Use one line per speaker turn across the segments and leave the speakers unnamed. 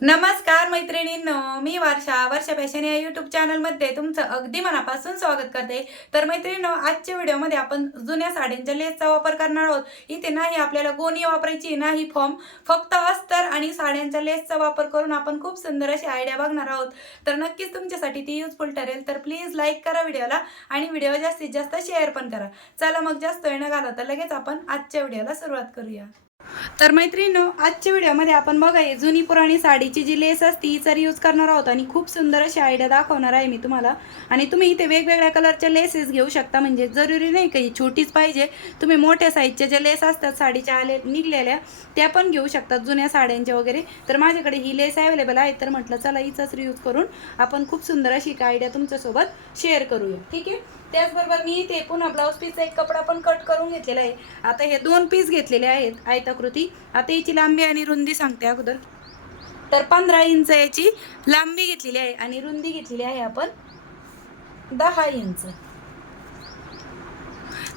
नमस्कार मैत्रिणींनो मी वर्षा वर्षा फॅशन या युट्यूब चॅनलमध्ये तुमचं अगदी मनापासून स्वागत करते. तर मैत्रिणींनो आजच्या व्हिडिओमध्ये आपण जुन्या साड्यांच्या लेसचा वापर करणार आहोत. इथे नाही आपल्याला गोणी वापरायची नाही फॉर्म फक्त अस्तर आणि साड्यांच्या लेसचा वापर करून आपण खूप सुंदर अशी आयडिया बघणार आहोत. तर नक्कीच तुमच्यासाठी ती युजफुल ठरेल. तर प्लीज लाईक करा व्हिडिओला आणि व्हिडिओ जास्तीत जास्त शेअर पण करा. चला मग जास्त वेळ न तर लगेच आपण आजच्या व्हिडिओला सुरुवात करूया. तर मैत्रिणीनो आजच्या व्हिडिओमध्ये आपण बघा जुनी पुराणी साडीची जी लेस असते ही जर यूज करणार आहोत आणि खूप सुंदर अशी आयडिया दाखवणार आहे मी तुम्हाला. आणि तुम्ही इथे वेगवेगळ्या कलरच्या लेसेस घेऊ शकता म्हणजे जरुरी नाही का ही छोटीच पाहिजे. तुम्ही मोठ्या साईजच्या ज्या लेस असतात साडीच्या आले निघलेल्या त्या पण घेऊ शकतात जुन्या साड्यांच्या वगैरे. तर माझ्याकडे ही लेस अवेलेबल आहे तर म्हटलं चला हिचाच यूज करून आपण खूप सुंदर अशी एक आयडिया तुमच्यासोबत शेअर करूया. ठीक आहे? त्याचबरोबर मी इथे पुन्हा ब्लाऊज पीसचा एक कपडा पण कट करून घेतलेला आहे. आता हे दोन पीस घेतलेले आहेत. आकृती आता याची लांबी आणि रुंदी सांगते अगोदर. तर पंधरा इंच याची लांबी घेतलेली आहे आणि रुंदी घेतलेली आहे आपण दहा इंच.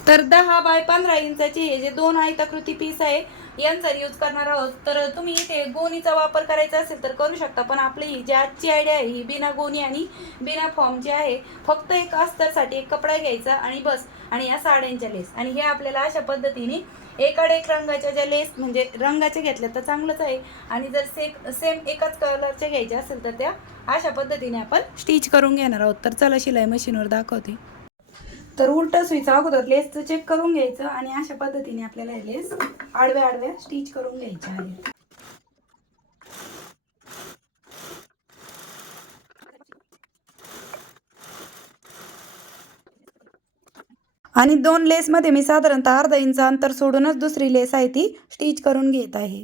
तर दहा बाय पंधरा इंचाचे हे जे दोन आयताकृती पीस आहे यांचा यूज करणार आहोत. तर तुम्ही इथे गोणीचा वापर करायचा असेल तर करू शकता. पण आपली ही जी आजची आयडिया आहे ही बिना गोणी आणि बिना फॉर्मची आहे फक्त एक अस्तरसाठी एक कपडा घ्यायचा आणि बस. आणि या साड्यांच्या लेस आणि हे आपल्याला अशा पद्धतीने एकाड एक रंगाच्या ज्या लेस म्हणजे रंगाच्या घेतल्या तर चांगलंच आहे. आणि जर से सेम एकाच कलरच्या घ्यायच्या असेल तर त्या अशा पद्धतीने आपण स्टिच करून घेणार आहोत. तर चला शिलाई मशीनवर दाखवते. तर उलट सुईचा अगोदर लेसचं चेक करून घ्यायचं आणि अशा पद्धतीने आपल्याला हे लेस आडव्या आडव्या स्टिच करून घ्यायच्या आहे आणि दोन लेसमध्ये मी साधारणतः अर्धा इंच अंतर सोडूनच दुसरी लेस आहे ती स्टिच करून घेत आहे.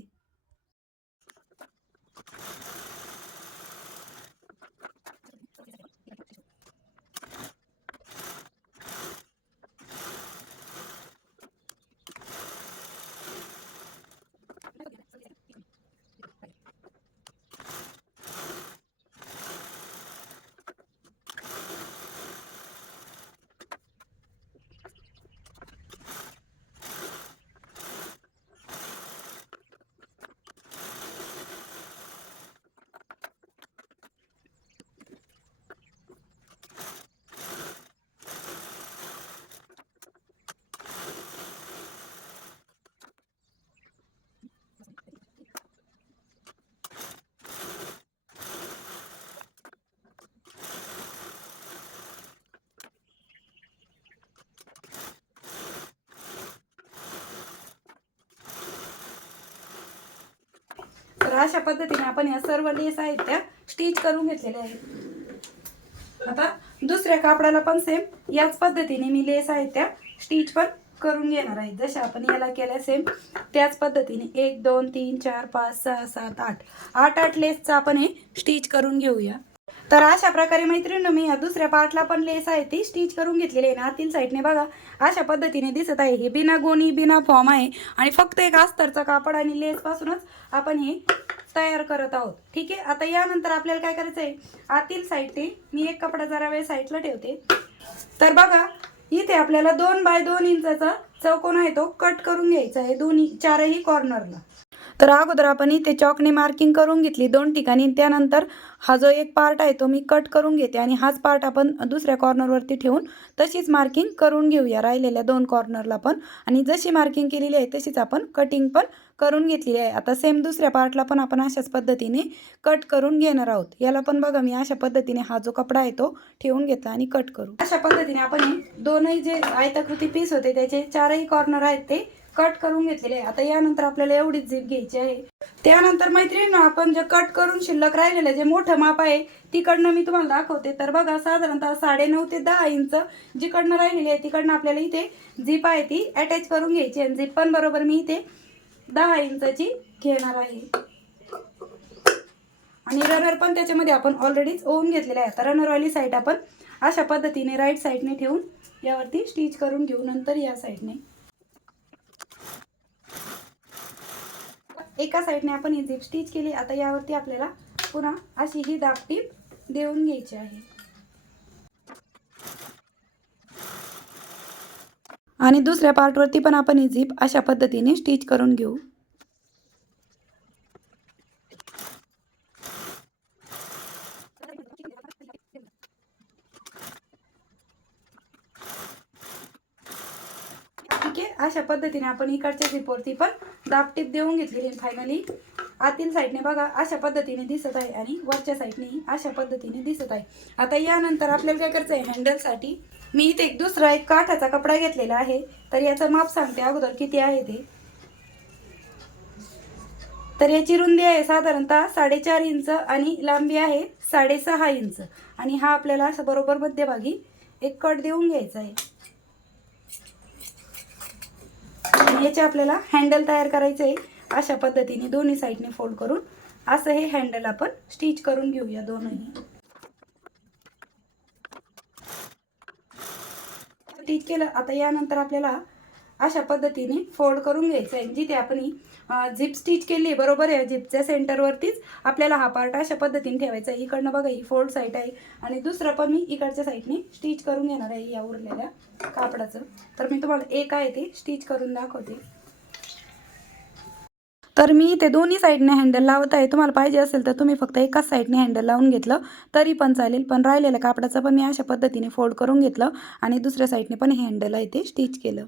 तर अशा पद्धतीने आपण या सर्व लेस आहेत त्या स्टिच करून घेतलेल्या आहेत. आता दुसऱ्या कापडाला पण सेम याच पद्धतीने मी लेस आहेत त्या स्टिच पण करून घेणार आहे. जशा आपण याला केल्या सेम त्याच पद्धतीने. एक दोन तीन चार पाच सहा सात आठ. आठ आठ लेसचं आपण हे स्टिच करून घेऊया. तर अशा प्रकारे मैत्रिणी मी या दुसऱ्या पार्टला पण लेस आहे ती स्टिच करून घेतलेली आहे. ना आतील साईडने बघा अशा पद्धतीने दिसत आहे. हे बिना गोणी बिना फॉर्म आहे. आणि फक्त एक अस्तरचा कापड आणि लेस पासूनच आपण हे तयार करत आहोत. ठीक आहे? आता यानंतर आपल्याला काय करायचं आहे आतील साईडने मी एक कपडा जरा वेळ साईडला ठेवते. तर बघा इथे आपल्याला दोन बाय दोन इंचाचा चौकोन आहे तो कट करून घ्यायचा आहे. दोन्ही चारही कॉर्नरला तर अगोदर आपण इथे चॉकने मार्किंग करून घेतली दोन ठिकाणी. त्यानंतर हा जो एक पार्ट आहे तो मी कट करून घेते आणि हाच पार्ट आपण दुसऱ्या कॉर्नरवरती ठेवून तशीच मार्किंग करून घेऊया राहिलेल्या दोन कॉर्नरला पण. आणि जशी मार्किंग केलेली आहे तशीच आपण कटिंग पण करून घेतलेली आहे. आता सेम दुसऱ्या पार्टला पण आपण अशाच पद्धतीने कट करून घेणार आहोत. याला पण बघा मी अशा पद्धतीने हा जो कपडा आहे तो ठेवून घेतला आणि कट करू. अशा पद्धतीने आपण दोनही जे आयताकृती पीस होते त्याचे चारही कॉर्नर आहेत ते कट करून घेतलेले आता यानंतर आपल्याला एवढीच झीप घ्यायची आहे. त्यानंतर मैत्रिणींनो आपण जे कट करून शिल्लक राहिलेलं जे मोठं माप आहे तिकडनं मी तुम्हाला दाखवते. तर बघा साधारणतः साडेनऊ ते दहा इंच जिकडनं राहिलेली आहे तिकडनं आपल्याला इथे झीप आहे ती अटॅच करून घ्यायची आणि झीप पण बरोबर मी इथे दहा इंचाची घेणार आहे. आणि रनर पण त्याच्यामध्ये आपण ऑलरेडीच ओवून घेतलेला आहे. आता रनरवाली साईड आपण अशा पद्धतीने राईट साईडने ठेवून यावरती स्टिच करून घेऊ. नंतर या साईडने एका साईडने आपण ही झिप स्टिच केली. आता यावरती आपल्याला पुन्हा अशी ही दाबटीप देऊन घ्यायची आहे. आणि दुसऱ्या पार्टवरती पण आपण ही झिप अशा पद्धतीने स्टिच करून घेऊ. ठीक आहे? अशा पद्धतीने आपण इकडच्या झिपवरती पण दाबटीप देऊन घेतलेली फायनली आतील साईडने बघा अशा पद्धतीने दिसत आहे आणि वरच्या साईडनेही अशा पद्धतीने दिसत आहे. आता यानंतर आपल्याला काय करायचं आहे हँडलसाठी मी इथे एक दुसरा एक काठाचा कपडा घेतलेला आहे. तर याचं माप सांगते अगोदर किती आहे ते. तर याची रुंदी आहे साधारणतः साडेचार इंच आणि लांबी आहे साडेसहा इंच. आणि हा आपल्याला असं बरोबर मध्यभागी एक कट देऊन घ्यायचा आहे. आणि याचे आपल्याला हँडल तयार करायचं आहे. अशा पद्धतीने दोन्ही साईडने फोल्ड करून असं हे हँडल आपण स्टिच करून घेऊया दोनही. स्टिच केलं आता यानंतर आपल्याला अशा पद्धतीने फोल्ड करून घ्यायचं आहे. जिथे आपण झिप स्टिच केली बरोबर आहे. झिपच्या सेंटरवरतीच आपल्याला हा पार्ट अशा पद्धतीने ठेवायचा आहे. इकडनं बघा ही फोल्ड साईट आहे. आणि दुसरं पण मी इकडच्या साईडने स्टिच करून घेणार आहे या उरलेल्या कापडाचं. तर मी तुम्हाला एक आहे ते स्टिच करून दाखवते. तर मी इथे दोन्ही साईडने हँडल लावत आहे. तुम्हाला पाहिजे असेल तर तुम्ही फक्त एकाच साईडने हँडल लावून घेतलं तरी पण चालेल. पण राहिलेलं कापडाचं पण मी अशा पद्धतीने फोल्ड करून घेतलं आणि दुसऱ्या साईडने पण हे हँडल आहे ते स्टिच केलं.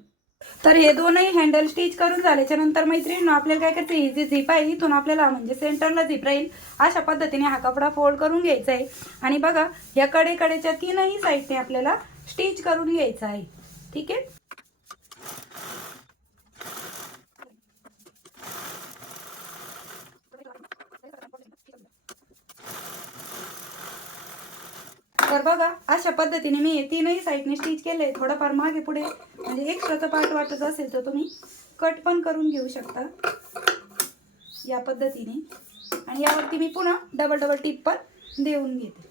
तर हे दोनही हँडल स्टिच करून झाल्याच्यानंतर मैत्रिणीनं आपल्याला काय करायचं ही जी झिप आहे. इथून आपल्याला म्हणजे सेंटरला झिप राहील. अशा पद्धतीने हा कपडा फोल्ड करून घ्यायचा आहे. आणि बघा या कडेकडेच्या तीनही साईडने आपल्याला स्टिच करून घ्यायचं आहे. ठीक आहे? तर बघा अशा पद्धतीने मी तीनही साईडने स्टिच केलं आहे थोडंफार मागे पुढे म्हणजे एक्स्ट्राचं पार्ट वाटत असेल तर तुम्ही कट पण करून घेऊ शकता. या पद्धतीने. आणि यावरती मी पुन्हा डबल डबल टिप पण देऊन घेते.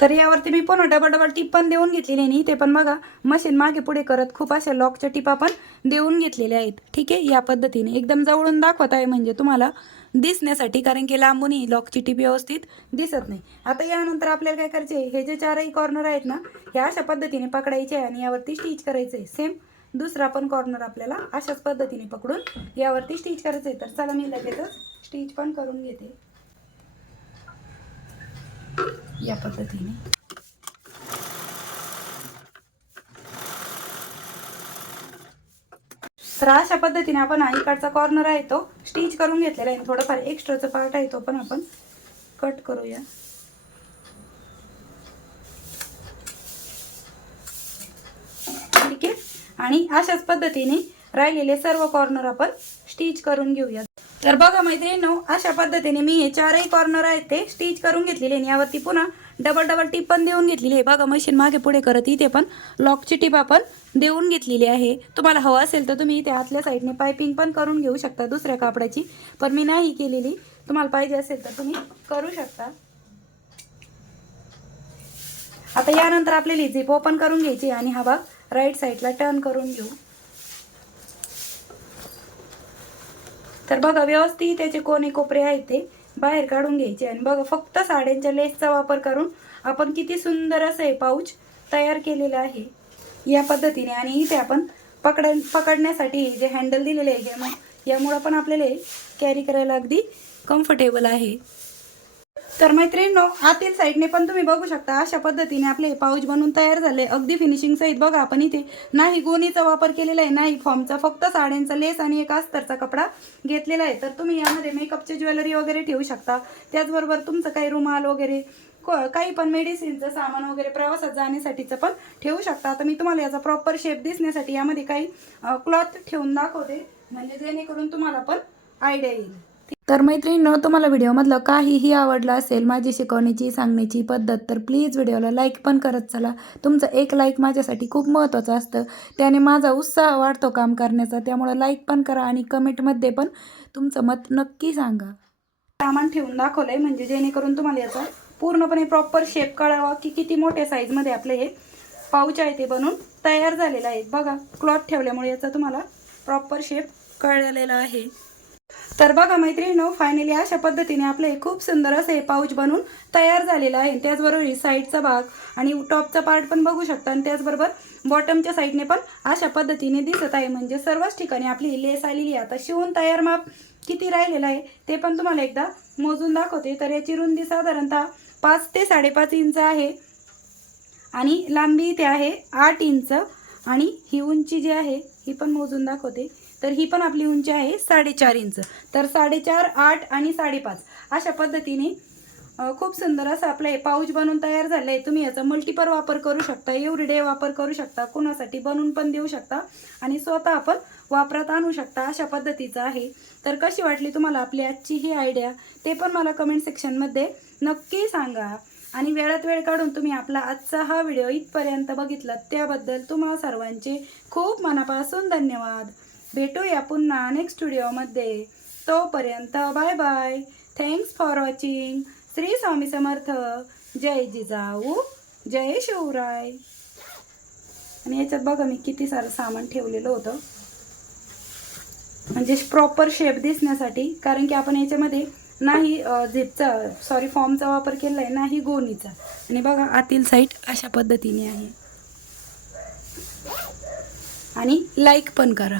तर यावरती मी पुन्हा डबल डबल टिप पण देऊन घेतलेली नाही ते पण बघा मशीन मागे पुढे करत खूप अशा लॉकच्या टिपा पण देऊन घेतलेल्या आहेत. ठीक आहे? या पद्धतीने. एकदम जवळून दाखवत आहे म्हणजे तुम्हाला दिसण्यासाठी कारण की लांबूनही लॉकची टीप व्यवस्थित दिसत नाही. आता यानंतर आपल्याला काय करायचे हे जे चारही कॉर्नर आहेत ना हे अशा पद्धतीने पकडायचे आहे आणि यावरती स्टिच करायचं आहे. सेम दुसरा पण कॉर्नर आपल्याला अशाच पद्धतीने पकडून यावरती स्टिच करायचं आहे. तर चला मी लगेचच स्टिच पण करून घेते. या पद्धतीने. तर अशा पद्धतीने आपण आई इकडचा कॉर्नर आहे तो स्टिच करून घेतलेला आहे. थोडंफार एक्स्ट्राचा पार्ट आहे तो पण आपण कट करूया. ठीक आहे? आणि अशाच पद्धतीने राहिलेले सर्व कॉर्नर आपण स्टिच करून घेऊया तर बघा मैत्रिणींनो अशा पद्धतीने मी हे चारही कॉर्नर आहेत ते स्टिच करून घेतलेले आणि यावरती पुन्हा डबल डबल टीप पण देऊन घेतलेली आहे. बघा मशीन मागे पुढे करत इथे पण लॉकची टिप आपण देऊन घेतलेली आहे. तुम्हाला हवं असेल तर तुम्ही इथे आतल्या साईडने पायपिंग पण करून घेऊ शकता दुसऱ्या कापडाची. पण मी नाही केलेली. तुम्हाला पाहिजे असेल तर तुम्ही करू शकता. आता यानंतर आपल्याला झिप ओपन करून घ्यायची आणि हा भाग राईट साईडला टर्न करून घेऊ. तर बघा व्यवस्थित त्याचे कोणे कोपरे आहेत ते बाहेर काढून घ्यायचे. आणि बघा फक्त साड्यांच्या लेसचा वापर करून आपण किती सुंदर असं हे पाऊच तयार केलेलं आहे या पद्धतीने. आणि इथे आपण पकड पकडण्यासाठी जे हँडल दिलेले आहे मग यामुळं पण आपल्याला कॅरी करायला अगदी कम्फर्टेबल आहे. तर मैत्रिणींनो आतील साईडने पण तुम्ही बघू शकता अशा पद्धतीने आपले पाऊच बनून तयार झाले. अगदी फिनिशिंग सहित बघा आपण इथे. नाही गोणीचा वापर केलेला आहे नाही फॉर्मचा फक्त साड्यांचा लेस आणि एक अस्तरचा कपडा घेतलेला आहे. तर तुम्ही यामध्ये मेकअपची ज्वेलरी वगैरे ठेवू शकता. त्याचबरोबर तुमचं काही रुमाल वगैरे काही पण मेडिसिनचं सामान वगैरे प्रवासात जाण्यासाठीचं पण ठेवू शकता. आता मी तुम्हाला याचा प्रॉपर शेप दिसण्यासाठी यामध्ये काही क्लॉथ ठेवून दाखवते. म्हणजे जेणेकरून तुम्हाला पण आयडिया येईल. तर मैत्रिणींनो तुम्हाला व्हिडिओमधलं काहीही आवडलं असेल माझी शिकवण्याची सांगण्याची पद्धत तर प्लीज व्हिडिओला लाईक पण करत चला. तुमचं एक लाईक माझ्यासाठी खूप महत्त्वाचं असतं. त्याने माझा उत्साह वाढतो काम करण्याचा त्यामुळं लाईक पण करा आणि कमेंटमध्ये पण तुमचं मत नक्की सांगा. सामान ठेवून दाखवलंय म्हणजे जेणेकरून तुम्हाला याचा पूर्णपणे प्रॉपर शेप कळावा की किती मोठ्या साईजमध्ये आपले हे पाऊच आहे ते बनून तयार झालेलं आहे. बघा क्लॉथ ठेवल्यामुळे याचा तुम्हाला प्रॉपर शेप कळलेला आहे. तर बघा मैत्रिणीनो फायनली अशा पद्धतीने आपलं हे खूप सुंदर असे हे पाऊच बनून तयार झालेलं आहे. त्याचबरोबर ही साईडचा भाग आणि टॉपचा पार्ट पण बघू शकता. आणि त्याचबरोबर बॉटमच्या साईडने पण अशा पद्धतीने दिसत आहे. म्हणजे सर्वच ठिकाणी आपली लेस आलेली आहे. आता शिवून तयार माप किती राहिलेलं आहे ते पण तुम्हाला एकदा मोजून दाखवते. तर याची रुंदी साधारणतः पाच ते साडेपाच इंच आहे. आणि लांबी ते आहे आठ इंच. आणि ही उंची जी आहे ही पण मोजून दाखवते. तर ही पण आपली उंची आहे साडेचार इंच. तर साडेचार आठ आणि साडेपाच. अशा पद्धतीने खूप सुंदर असं आपलं हे पाऊच बनवून तयार झालं आहे तुम्ही याचा मल्टीपर वापर करू शकता एवढी डे वापर करू शकता कुणासाठी बनवून पण देऊ शकता आणि स्वतः आपण वापरात आणू शकता अशा पद्धतीचं आहे. तर कशी वाटली तुम्हाला आपली आजची ही आयडिया ते पण मला कमेंट सेक्शनमध्ये नक्की सांगा. आणि वेळात वेळ काढून तुम्ही आपला आजचा हा व्हिडिओ इथपर्यंत बघितला त्याबद्दल तुम्हा सर्वांचे खूप मनापासून धन्यवाद. भेटूया पुन्हा नेक्स्ट व्हिडिओमध्ये तोपर्यंत bye bye thanks for watching Shri Swami Samarth. जय जिजाऊ. जय शिवराय. आणि याच्यात बघा मी किती सारं सामान ठेवलेलं होतं. म्हणजे प्रॉपर शेप दिसण्यासाठी. कारण की आपण याच्यामध्ये नाही झिपचा सॉरी फॉर्मचा वापर केला आहे नाही गोणीचा. आणि बघा आतील साईड अशा पद्धतीने आहे. आणि लाईक पण करा.